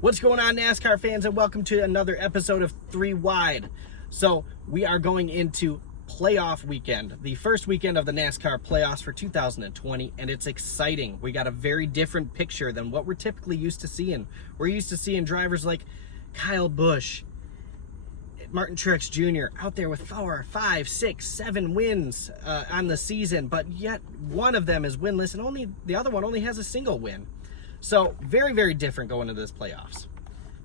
What's going on, NASCAR fans, and welcome to another episode of 3 Wide. So we are going into playoff weekend, the first weekend of the NASCAR playoffs for 2020, and it's exciting. We got a very different picture than what we're typically used to seeing. We're used to seeing drivers like Kyle Busch, Martin Truex Jr. out there with 4, 5, 6, 7 wins on the season, but yet one of them is winless and the other one only has a single win. So very, very different going into this playoffs.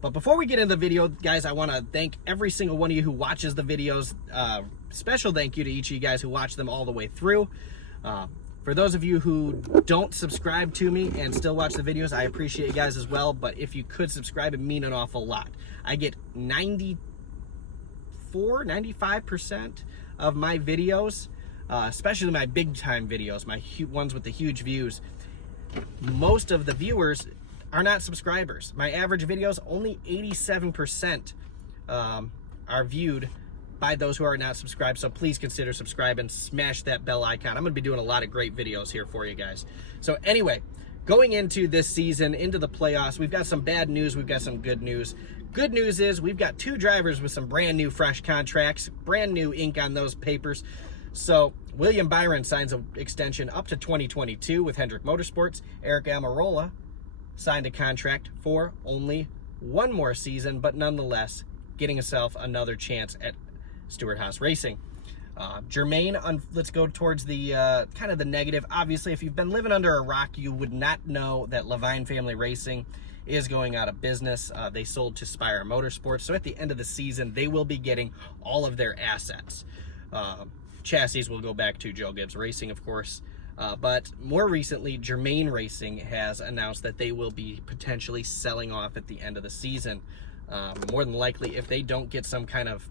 But before we get into the video, guys, I want to thank every single one of you who watches the videos. Special thank you to each of you guys who watch them all the way through. For those of you who don't subscribe to me and still watch the videos, I appreciate you guys as well. But if you could subscribe, it'd mean an awful lot. I get 95% of my videos, especially my big time videos, my ones with the huge views. Most of the viewers are not subscribers. My average videos, only 87% are viewed by those who are not subscribed. So please consider subscribing, smash that bell icon. I'm going to be doing a lot of great videos here for you guys. So anyway, going into this season, into the playoffs, we've got some bad news, we've got some good news. Good news is we've got 2 drivers with some brand new fresh contracts, brand new ink on those papers. So William Byron signs an extension up to 2022 with Hendrick Motorsports. Eric Almirola signed a contract for only 1 more season, but nonetheless getting himself another chance at Stewart-Haas Racing. Jermaine, let's go towards the kind of the negative. Obviously, if you've been living under a rock, you would not know that Levine Family Racing is going out of business. They sold to Spire Motorsports, so at the end of the season, they will be getting all of their assets. Chassis will go back to Joe Gibbs Racing, of course. But more recently, Germain Racing has announced that they will be potentially selling off at the end of the season. More than likely, if they don't get some kind of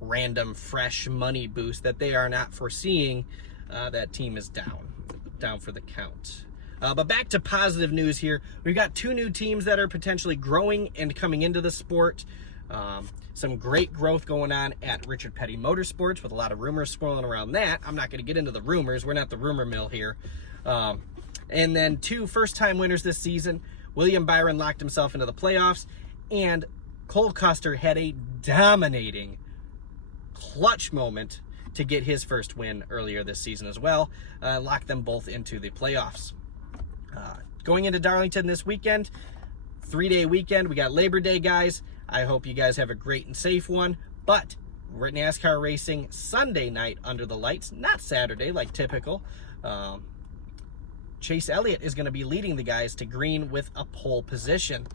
random fresh money boost that they are not foreseeing, that team is down for the count. But back to positive news here. We've got 2 new teams that are potentially growing and coming into the sport. Some great growth going on at Richard Petty Motorsports with a lot of rumors swirling around that. I'm not going to get into the rumors. We're not the rumor mill here. And then 2 first-time winners this season. William Byron locked himself into the playoffs, and Cole Custer had a dominating clutch moment to get his first win earlier this season as well. Locked them both into the playoffs. Going into Darlington this weekend, 3-day weekend. We got Labor Day, guys. I hope you guys have a great and safe one. But we're at NASCAR racing Sunday night under the lights, not Saturday like typical. Chase Elliott is going to be leading the guys to green with a pole position.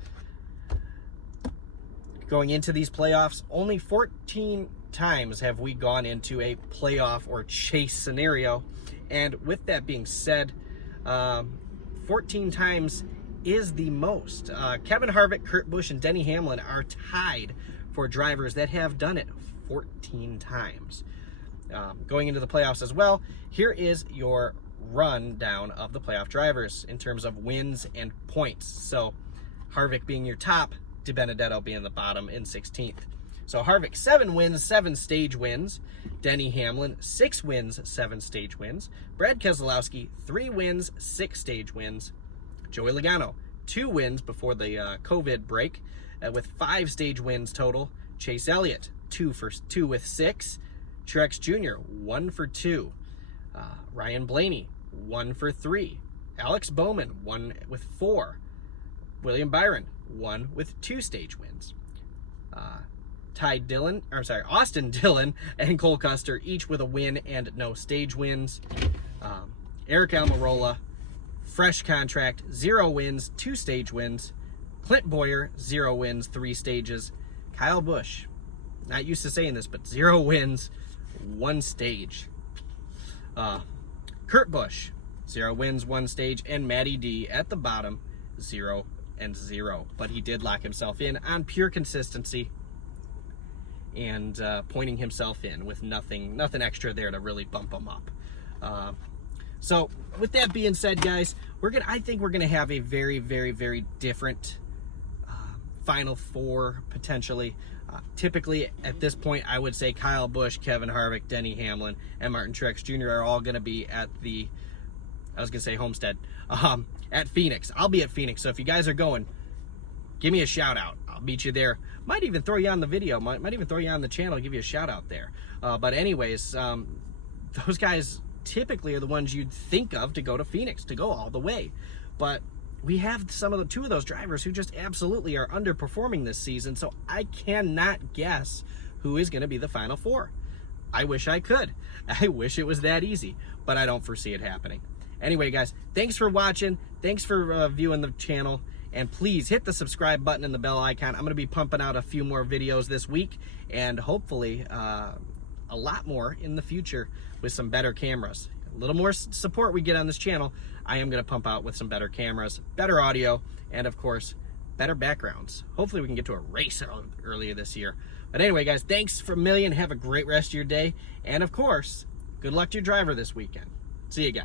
Going into these playoffs, only 14 times have we gone into a playoff or chase scenario. And with that being said, 14 times is the most. Kevin Harvick, Kurt Busch, and Denny Hamlin are tied for drivers that have done it 14 times. Going into the playoffs as well, here is your rundown of the playoff drivers in terms of wins and points. So Harvick being your top, DiBenedetto being the bottom in 16th. So Harvick, 7 wins, 7 stage wins. Denny Hamlin, 6 wins, 7 stage wins. Brad Keselowski, 3 wins, 6 stage wins. Joey Logano, 2 wins before the COVID break with 5 stage wins total. Chase Elliott, 2 with 6. Truex Jr., 1 for 2. Ryan Blaney, 1 for 3. Alex Bowman, 1 with 4. William Byron, 1 with 2 stage wins. Austin Dillon and Cole Custer, each with a win and no stage wins. Eric Almirola, fresh contract, 0 wins, 2 stage wins. Clint Boyer, 0 wins, 3 stages. Kyle Busch, not used to saying this, but 0 wins, 1 stage. Kurt Busch, 0 wins, 1 stage. And Matty D at the bottom, 0 and 0. But he did lock himself in on pure consistency and pointing himself in with nothing extra there to really bump him up. So with that being said, guys, I think we're gonna have a very, very, very different Final Four potentially. Typically at this point, I would say Kyle Busch, Kevin Harvick, Denny Hamlin, and Martin Truex Jr. are all going to be at the, I was going to say Homestead, at Phoenix. I'll be at Phoenix, so if you guys are going, give me a shout out. I'll meet you there. Might even throw you on the video. Might even throw you on the channel, give you a shout out there. But anyways, those guys typically are the ones you'd think of to go to Phoenix, to go all the way. But we have two of those drivers who just absolutely are underperforming this season, so I cannot guess who is going to be the Final Four. I wish I could. I wish it was that easy, but I don't foresee it happening. Anyway, guys, thanks for watching. Thanks for viewing the channel. And please hit the subscribe button and the bell icon. I'm going to be pumping out a few more videos this week, and hopefully a lot more in the future with some better cameras. A little more support we get on this channel, I am going to pump out with some better cameras, better audio, and of course, better backgrounds. Hopefully we can get to a race earlier this year. But anyway, guys, thanks for a million. Have a great rest of your day. And of course, good luck to your driver this weekend. See you guys.